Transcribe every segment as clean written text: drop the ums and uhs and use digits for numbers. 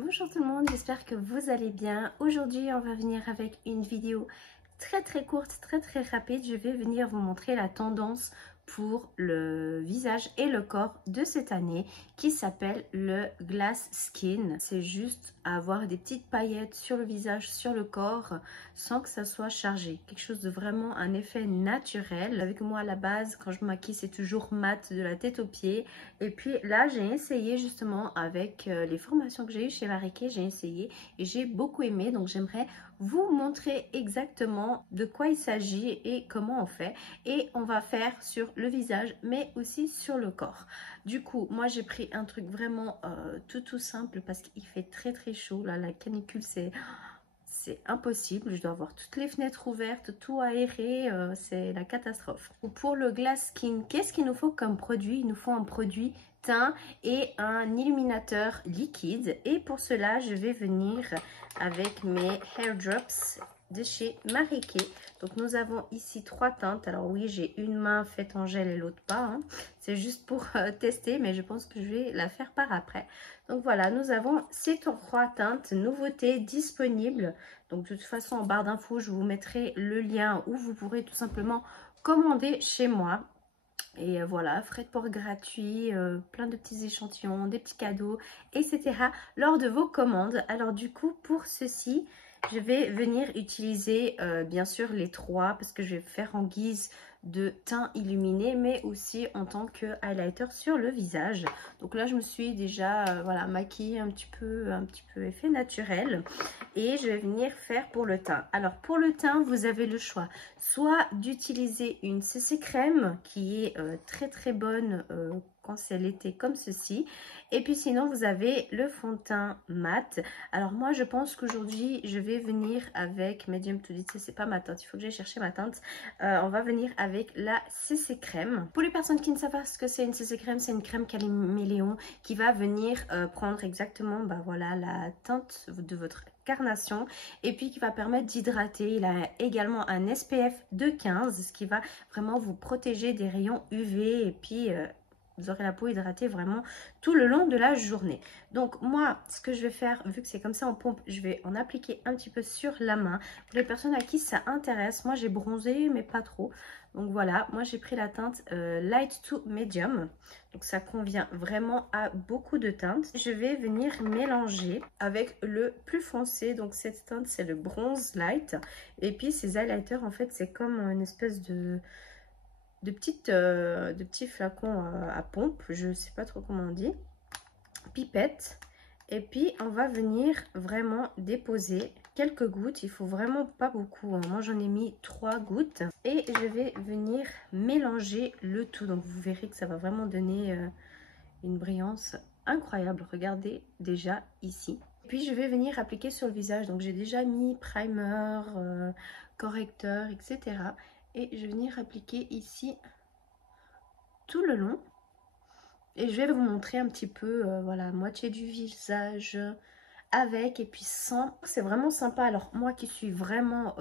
Bonjour tout le monde, j'espère que vous allez bien. Aujourd'hui, on va venir avec une vidéo très courte, très rapide. Je vais venir vous montrer la tendance pour le visage et le corps de cette année qui s'appelle le Glass Skin. C'est juste avoir des petites paillettes sur le visage, sur le corps sans que ça soit chargé. Quelque chose de vraiment un effet naturel. Avec moi à la base, quand je me maquille, c'est toujours mat de la tête aux pieds. Et puis là, j'ai essayé justement avec les formations que j'ai eues chez Marie-Kay, j'ai essayé et j'ai beaucoup aimé. Donc j'aimerais vous montrer exactement de quoi il s'agit et comment on fait. Et on va faire sur le visage mais aussi sur le corps. Du coup, moi j'ai pris un truc vraiment tout simple parce qu'il fait très chaud. Là, la canicule, c'est impossible. Je dois avoir toutes les fenêtres ouvertes, tout aéré, c'est la catastrophe. Pour le Glass Skin, qu'est-ce qu'il nous faut comme produit? Il nous faut un produit teint et un illuminateur liquide. Et pour cela, je vais venir avec mes Hair Drops de chez Marie-Kay. Donc nous avons ici 3 teintes. Alors oui, j'ai une main faite en gel et l'autre pas, hein. C'est juste pour tester, mais je pense que je vais la faire par après. Donc voilà, nous avons ces 3 teintes nouveautés disponibles. Donc de toute façon, en barre d'infos, je vous mettrai le lien où vous pourrez tout simplement commander chez moi. Et voilà, frais de port gratuits, plein de petits échantillons, des petits cadeaux, etc. lors de vos commandes. Alors du coup, pour ceci, je vais venir utiliser bien sûr les 3 parce que je vais faire en guise de teint illuminé, mais aussi en tant que highlighter sur le visage. Donc là, je me suis déjà voilà, maquillée un petit peu effet naturel. Et je vais venir faire pour le teint. Alors pour le teint, vous avez le choix soit d'utiliser une CC crème qui est très bonne quand c'est l'été comme ceci. Et puis sinon, vous avez le fond de teint mat. Alors moi, je pense qu'aujourd'hui, je vais venir avec Medium to Deep. C'est pas ma teinte, il faut que j'aille chercher ma teinte. On va venir avec la CC crème. Pour les personnes qui ne savent pas ce que c'est une CC crème, c'est une crème caméléon qui va venir prendre exactement voilà, la teinte de votre carnation et puis qui va permettre d'hydrater. Il a également un SPF de 15, ce qui va vraiment vous protéger des rayons UV et puis vous aurez la peau hydratée vraiment tout le long de la journée. Donc moi, ce que je vais faire, vu que c'est comme ça en pompe, je vais en appliquer un petit peu sur la main. Pour les personnes à qui ça intéresse, moi j'ai bronzé mais pas trop. Donc voilà, moi j'ai pris la teinte Light to Medium. Donc ça convient vraiment à beaucoup de teintes. Je vais venir mélanger avec le plus foncé. Donc cette teinte c'est le Bronze Light. Et puis ces highlighters en fait c'est comme une espèce de petits flacons à pompe, je sais pas trop comment on dit, pipette. Et puis on va venir vraiment déposer quelques gouttes, il faut vraiment pas beaucoup, hein. Moi j'en ai mis 3 gouttes et je vais venir mélanger le tout. Donc vous verrez que ça va vraiment donner une brillance incroyable, regardez déjà ici. Puis je vais venir appliquer sur le visage, donc j'ai déjà mis primer, correcteur, etc. Et je vais venir appliquer ici tout le long. Et je vais vous montrer un petit peu, voilà, moitié du visage avec et puis sans. C'est vraiment sympa. Alors moi qui suis vraiment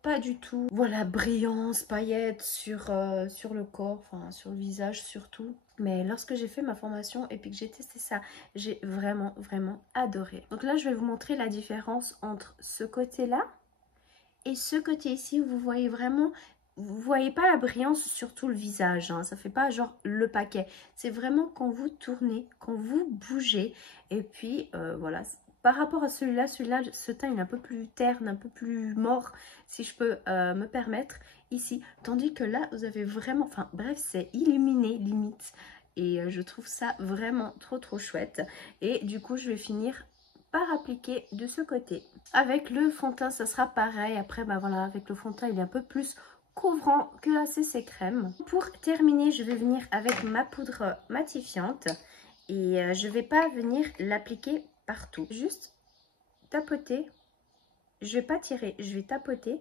pas du tout, voilà, brillance, paillettes sur le corps, enfin sur le visage surtout. Mais lorsque j'ai fait ma formation et puis que j'ai testé ça, j'ai vraiment adoré. Donc là, je vais vous montrer la différence entre ce côté-là et ce côté ici où vous voyez vraiment, vous voyez pas la brillance sur tout le visage, hein. Ça fait pas genre le paquet. C'est vraiment quand vous tournez, quand vous bougez. Et puis voilà, par rapport à celui-là, ce teint il est un peu plus terne, un peu plus mort, si je peux me permettre, ici. Tandis que là, vous avez vraiment, enfin bref, c'est illuminé limite. Et je trouve ça vraiment trop chouette. Et du coup, je vais finir par appliquer de ce côté. Avec le fond de teint, ça sera pareil. Après, bah voilà, avec le fond de teint, il est un peu plus couvrant que la CC crème. Pour terminer, je vais venir avec ma poudre matifiante. Et je vais pas venir l'appliquer partout. Juste tapoter. Je vais pas tirer, je vais tapoter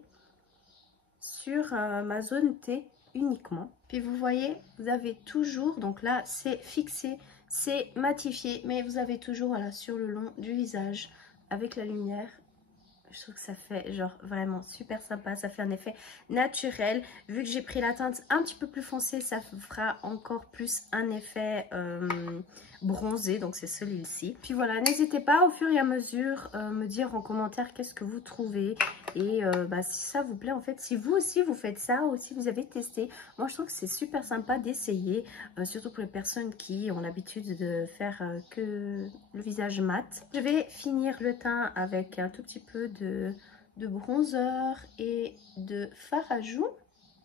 sur ma zone T uniquement. Puis vous voyez, vous avez toujours, donc là c'est fixé, c'est matifié, mais vous avez toujours voilà, sur le long du visage avec la lumière. Je trouve que ça fait genre vraiment super sympa, ça fait un effet naturel. Vu que j'ai pris la teinte un petit peu plus foncée, ça fera encore plus un effet bronzé, donc c'est celui-ci. Puis voilà, n'hésitez pas au fur et à mesure me dire en commentaire qu'est-ce que vous trouvez et si ça vous plaît en fait, si vous aussi vous faites ça ou si vous avez testé. Moi je trouve que c'est super sympa d'essayer, surtout pour les personnes qui ont l'habitude de faire que le visage mat. Je vais finir le teint avec un tout petit peu de bronzer et de fard à joues.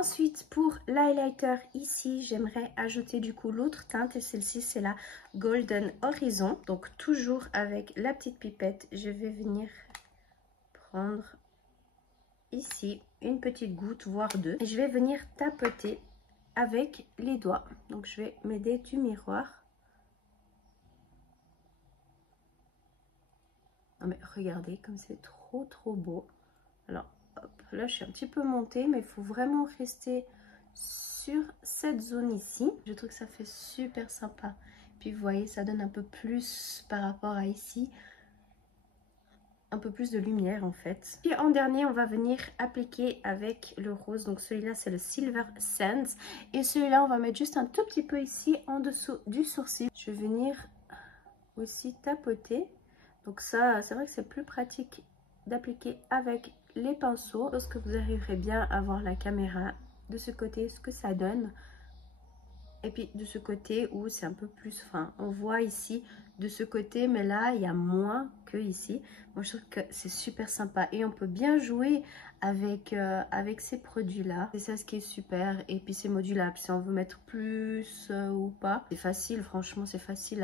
Ensuite, pour l'highlighter ici, j'aimerais ajouter du coup l'autre teinte et celle-ci c'est la Golden Horizon. Donc toujours avec la petite pipette, je vais venir prendre ici une petite goutte voire deux et je vais venir tapoter avec les doigts. Donc je vais m'aider du miroir. Non mais regardez comme c'est trop beau. Alors hop, là je suis un petit peu montée mais il faut vraiment rester sur cette zone ici. Je trouve que ça fait super sympa. Puis vous voyez, ça donne un peu plus par rapport à ici. Un peu plus de lumière en fait. Et en dernier, on va venir appliquer avec le rose. Donc celui-là, c'est le Silver Sands. Et celui-là, on va mettre juste un tout petit peu ici en dessous du sourcil. Je vais venir aussi tapoter. Donc ça, c'est vrai que c'est plus pratique d'appliquer avec les pinceaux. Lorsque vous arriverez bien à voir la caméra de ce côté, ce que ça donne. Et puis de ce côté où c'est un peu plus fin. On voit ici de ce côté, mais là il y a moins que ici. Moi je trouve que c'est super sympa et on peut bien jouer avec, avec ces produits là. C'est ça ce qui est super. Et puis c'est modulable si on veut mettre plus ou pas. C'est facile, franchement c'est facile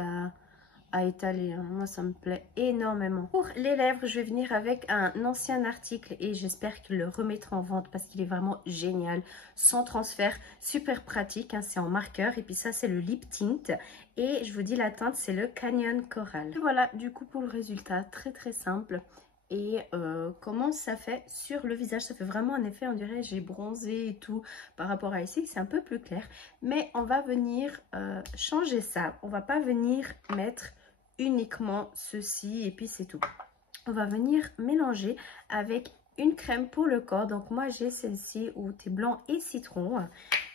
à étaler, hein. Moi ça me plaît énormément. Pour les lèvres, je vais venir avec un ancien article et j'espère qu'il le remettra en vente parce qu'il est vraiment génial, sans transfert, super pratique, hein. C'est en marqueur et puis ça c'est le lip tint et je vous dis la teinte c'est le Canyon Coral. Et voilà du coup pour le résultat, très simple. Et comment ça fait sur le visage, ça fait vraiment un effet, on dirait j'ai bronzé et tout par rapport à ici, c'est un peu plus clair. Mais on va venir changer ça, on va pas venir mettre uniquement ceci et puis c'est tout. On va venir mélanger avec une crème pour le corps. Donc moi j'ai celle-ci où thé blanc et citron.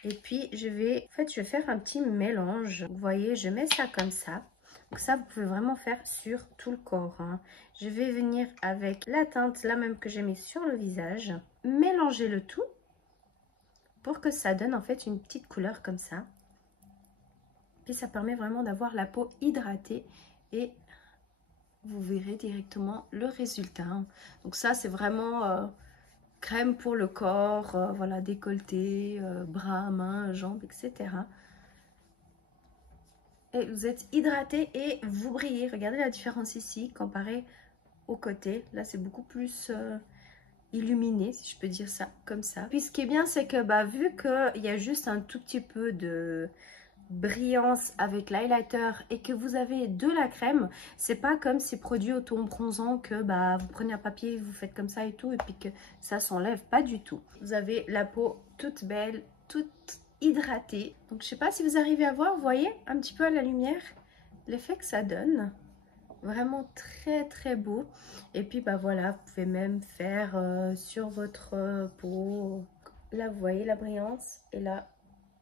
Et puis je vais faire un petit mélange. Vous voyez, je mets ça comme ça. Donc ça, vous pouvez vraiment faire sur tout le corps, hein. Je vais venir avec la teinte, la même que j'ai mis sur le visage. Mélanger le tout pour que ça donne en fait une petite couleur comme ça. Puis ça permet vraiment d'avoir la peau hydratée et vous verrez directement le résultat. Donc ça, c'est vraiment crème pour le corps, voilà, décolleté, bras, mains, jambes, etc. Et vous êtes hydraté et vous brillez. Regardez la différence ici comparé au côté. Là, c'est beaucoup plus illuminé, si je peux dire ça comme ça. Puis ce qui est bien, c'est que vu qu'il y a juste un tout petit peu de brillance avec l'highlighter et que vous avez de la crème, c'est pas comme ces produits au ton bronzant que vous prenez un papier, vous faites comme ça et tout et puis que ça s'enlève, pas du tout. Vous avez la peau toute belle, toute hydratée. Donc je sais pas si vous arrivez à voir, vous voyez un petit peu à la lumière l'effet que ça donne. Vraiment très beau. Et puis voilà, vous pouvez même faire sur votre peau. Là vous voyez la brillance et là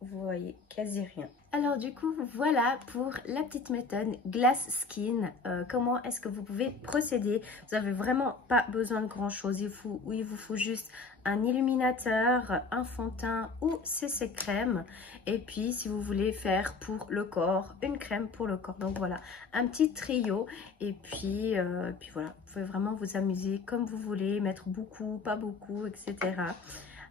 vous voyez quasi rien. Alors du coup voilà pour la petite méthode Glass Skin. Comment est-ce que vous pouvez procéder? Vous n'avez vraiment pas besoin de grand chose. Il vous faut juste un illuminateur, un fond de teint ou CC crème. Et puis si vous voulez faire pour le corps, une crème pour le corps. Donc voilà, un petit trio. Et puis voilà, vous pouvez vraiment vous amuser comme vous voulez, mettre beaucoup, pas beaucoup, etc.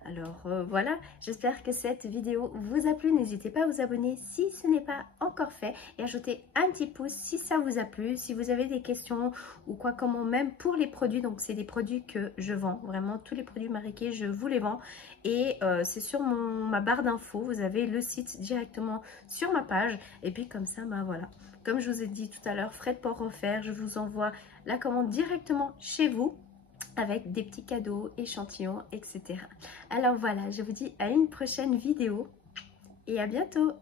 Alors voilà, j'espère que cette vidéo vous a plu. N'hésitez pas à vous abonner si ce n'est pas encore fait et ajouter un petit pouce si ça vous a plu. Si vous avez des questions ou quoi, comment, même pour les produits, donc c'est des produits que je vends, vraiment tous les produits Marie-Kay, je vous les vends. Et c'est sur ma barre d'infos, vous avez le site directement sur ma page. Et puis comme ça, voilà. Comme je vous ai dit tout à l'heure, frais de port offerts, je vous envoie la commande directement chez vous, avec des petits cadeaux, échantillons, etc. Alors voilà, je vous dis à une prochaine vidéo et à bientôt.